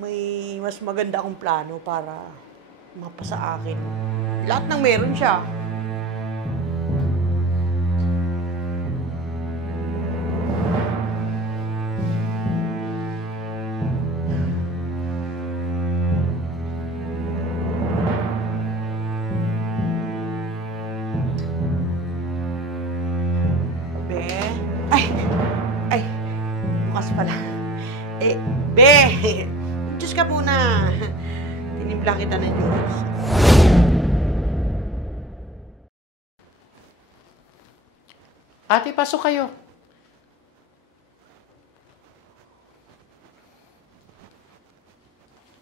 may mas maganda akong plano para mapasa akin. Lahat ng meron siya. Be? Ay, bukas pala. Be! Diyos ka muna. Tinimpla kita ng Diyos. Ate, pasok kayo.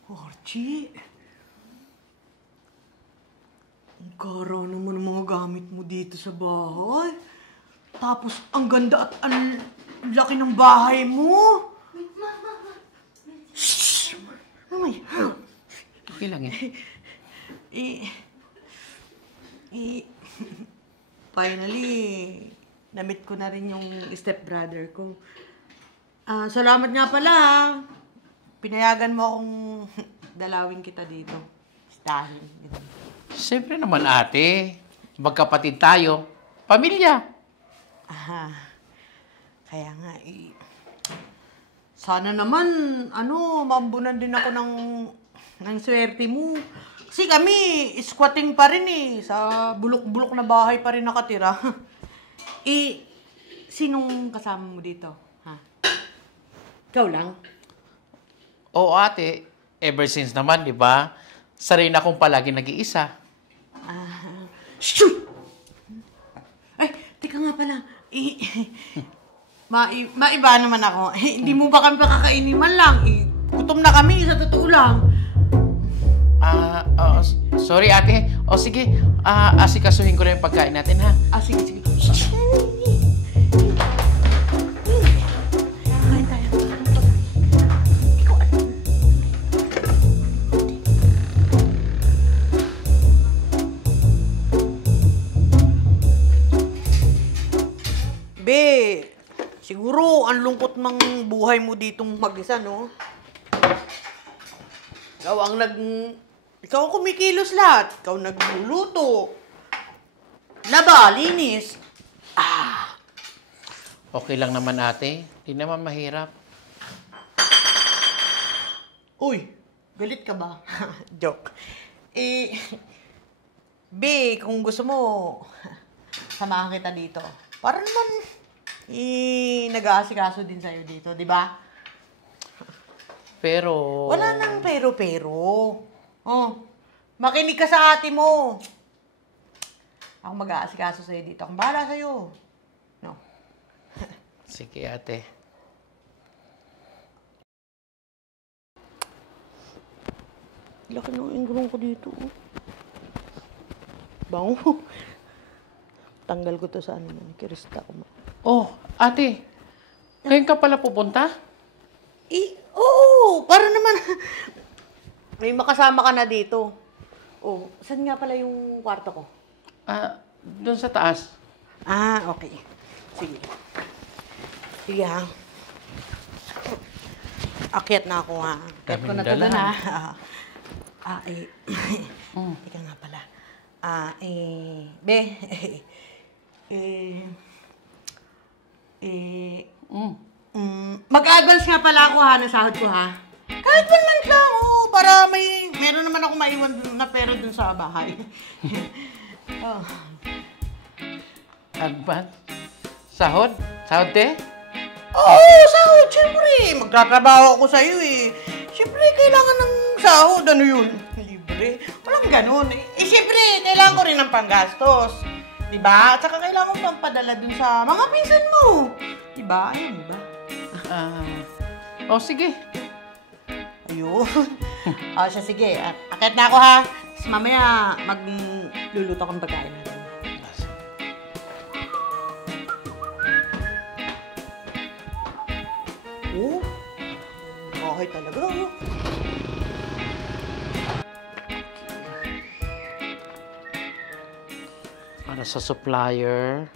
Archie, ang karaw naman ng mga gamit mo dito sa bahay. Tapos, ang ganda at ang laki ng bahay mo. Shhh! Mamay. Okay lang eh. Finally, na-meet ko na rin yung stepbrother ko. Salamat nga pala. Pinayagan mo akong dalawin kita dito. Stahin. Siyempre naman ate. Magkapatid tayo. Pamilya. Kaya nga sana naman, mambunan din ako ng swerte mo. Kasi kami, squatting pa rin sa bulok-bulok na bahay pa rin nakatira. Sinong kasama mo dito? Ha? Ikaw lang? Oo ate. Ever since naman, di ba? Sarili na akong palagi nag-iisa. Shoot! Ay, teka nga pala. Maiba naman ako. Hindi mo ba kami pakakainin man lang? Gutom na kami, sa totoo lang. Sorry ate. O sige, asikasuhin ko na yung pagkain natin ha. Sige, sige. Kain tayo. Ikaw, Be, siguro ang lungkot ng buhay mo ditong mag-isa, no? Ikaw ang kumikilos lahat. Ikaw nagluluto. Laba, linis. Okay lang naman ate. Di naman mahirap. Uy, galit ka ba? Joke. Be, kung gusto mo, samahan kita dito. Para naman, nag-aasikaso din sa'yo dito, di ba? Pero... Wala nang pero-pero. Makinig ka sa ate mo. Ako mag-aasikaso sa'yo dito. Akong bahala sa'yo. No. Sige ate. Laki ng ingrong ko dito. Bango. Tanggal ko to sa kirista ko. Oh, ate. Ngayon ka pala pupunta? Oo. Para naman, may makasama ka na dito. Saan nga pala yung kwarto ko? Doon sa taas. Okay. Sige. Sige ha. Akyat na ako ha. Akyat ko na ito Daming doon dala. ha. Teka nga pala. Be. Mag-advance nga pala ako ha, ng sahod ko ha. Kahit 1 month lang, para meron naman ako maiwan na pera dun sa bahay. Advance? Sahod? Sahod te? Sahod, syempre. Magtatrabaho ako sa'yo Syempre, kailangan ng sahod. Ano yun? Libre. Walang ganun. Syempre, kailangan ko rin ng panggastos. Diba? At saka kailangan ko pampadala dun sa mga pinsan mo. Diba? Ayun, diba? Sige. Ayun. Siya, sige. Akit na ako ha. Tapos mamaya, magluluto akong pagkain natin. Bahay talaga. Para sa supplier.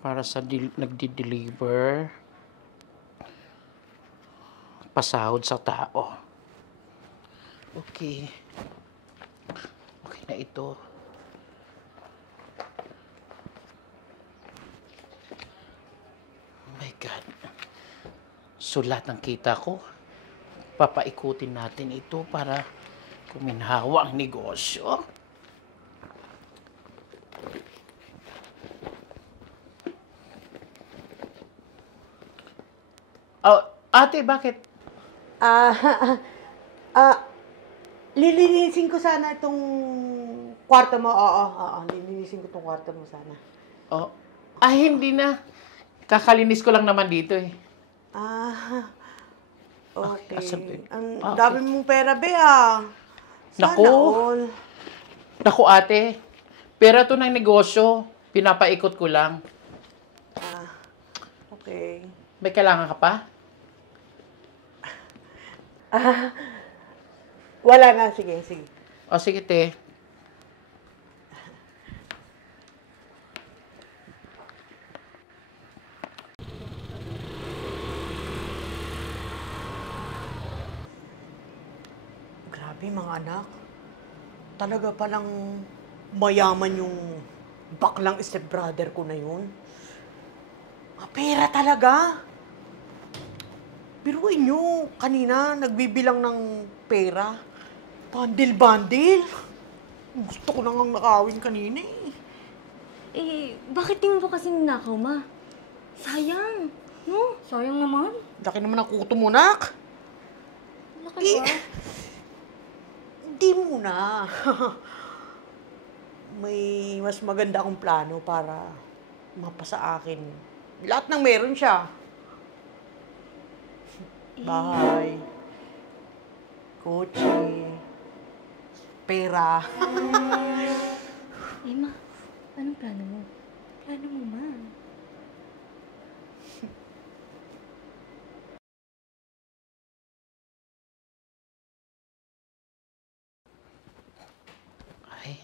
Para sa nagdi-deliver. pasahod sa tao. Okay. Okay na ito. Oh my God. So lahat ng kita ko, papaikutin natin ito para kuminhawa ang negosyo. Oh, ate, bakit? Ah, ah, lilinisin ko sana itong kwarto mo. Oo, lilinisin ko itong kwarto mo sana. Oh, hindi na. Kakalinis ko lang naman dito eh. Okay. asan ba yun? Ang Okay. dami mong pera, be, ah. Sana Naku. all. Naku, ate. Pera to ng negosyo. Pinapaikot ko lang. Okay. May kailangan ka pa? Wala na. Sige. O, sige, te. Grabe, mga anak. Talaga palang mayaman yung baklang stepbrother ko na yun. Mapera talaga. Biruin nyo, kanina nagbibilang ng pera. Bandil-bandil. Gusto ko nang nakawin kanina eh. Bakit tingin mo kasing nakaw, ma? Sayang. No? Sayang naman. Laki naman ang kuto mo, nak. Laki Eh, ba? Hindi muna. May mas maganda akong plano para mapasa akin. Lahat ng meron siya. Bahay, kotse, pera. Ma, anong plano mo? Plano mo, ma. Ay,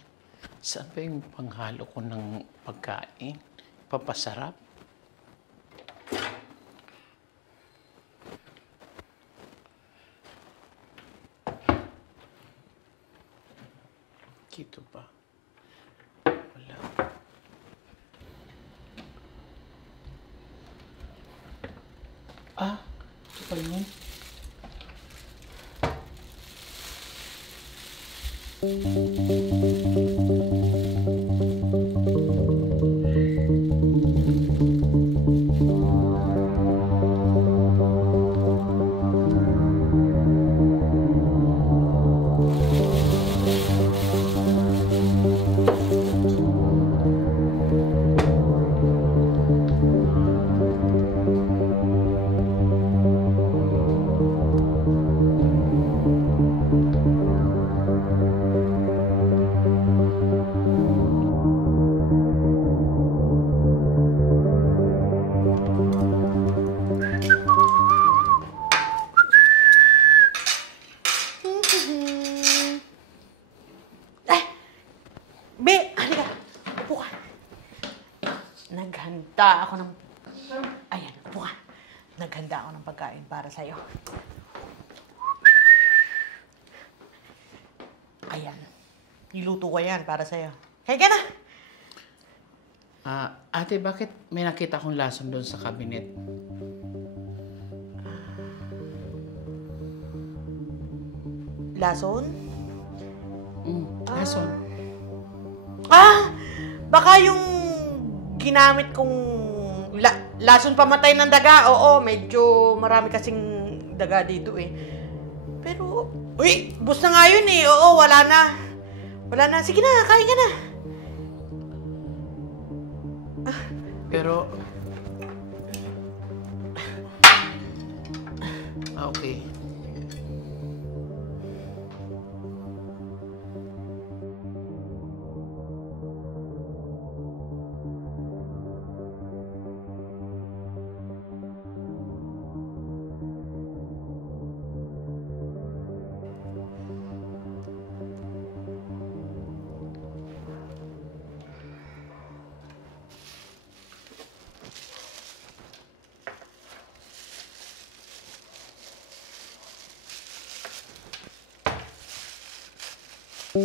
saan ba yung panghalo ko ng pagkain? Papasarap? Dito ba? Wala. Ito pa yun. Be, halika. Upo ka. Naghanda ako ng... Ayan, upo ka. Naghanda ako ng pagkain para sa'yo. Ayan. Niluto ko yan para sa'yo. Kaya ka na. Ate, bakit may nakita akong lason doon sa cabinet? Lason? Lason. Baka yung ginamit kong lason pamatay ng daga. Oo, medyo marami kasing daga dito eh. Pero, uy, bus na nga yun eh. Oo, wala na. Wala na. Sige na, kain ka na. Pero... okay. Be?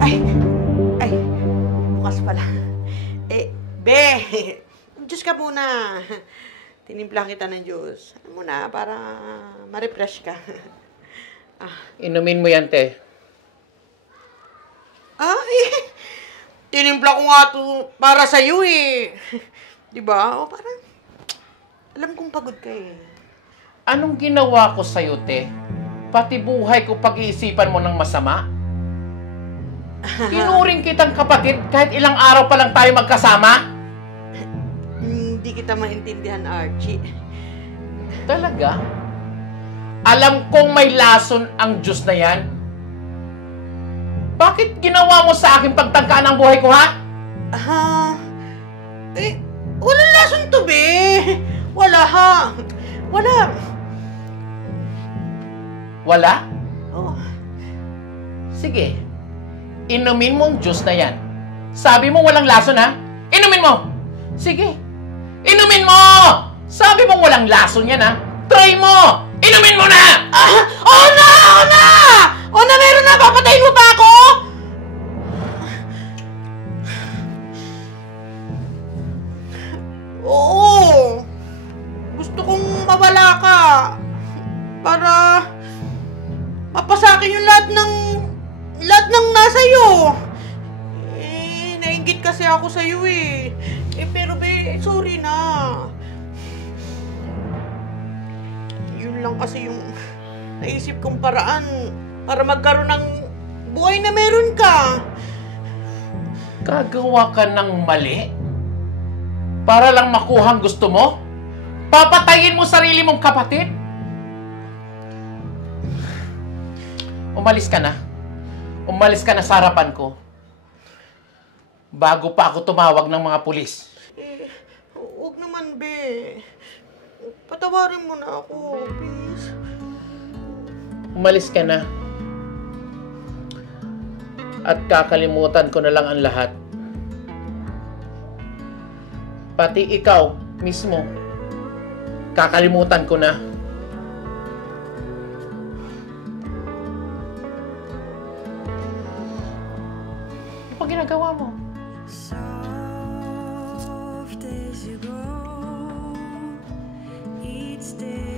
Ay, bukas pala. Be, Diyos ka muna. Tinimpla kita ng Diyos. Ano muna, para ma-refresh ka. Inumin mo yan, te. Tinimpla ko nga to para sa'yo eh. Diba? O parang, alam kong pagod ka eh. Anong ginawa ko sa'yo, te? Pati buhay ko pag-iisipan mo ng masama? Tinuring kitang kapatid kahit ilang araw pa lang tayo magkasama? Hindi kita maintindihan, Archie. Talaga? Alam kong may lason ang Diyos na yan. Bakit ginawa mo sa akin pagtangkaan ang buhay ko, ha? Walang lason to, be. Wala, ha? Wala. Wala? Oh. Sige. Inumin mo ang Diyos na yan. Sabi mo walang lason, ha? Inumin mo! Sige. Inumin mo! Sabi mo walang lason yan, ha? Try mo! Inumin mo na! Oo na! Oo na! Oo na, meron na! Papatayin mo pa ako? Oo! Gusto kong mawala ka. Para mapasakin yung lahat ng nasa iyo. Nainggit kasi ako sa iyo eh. Pero be, sorry na. Yun lang kasi yung naisip kong paraan para magkaroon ng buhay na meron ka. Gagawa ka ng mali? Para lang makuha ang gusto mo? Papatayin mo sarili mong kapatid? Umalis ka na. Umalis ka na sa harapan ko. Bago pa ako tumawag ng mga pulis. Huwag naman, be. Patawarin mo na ako, please. Umalis ka na. At kakalimutan ko na lang ang lahat. Pati ikaw mismo, kakalimutan ko na. Ano pa ginagawa mo? Soft as you go, each day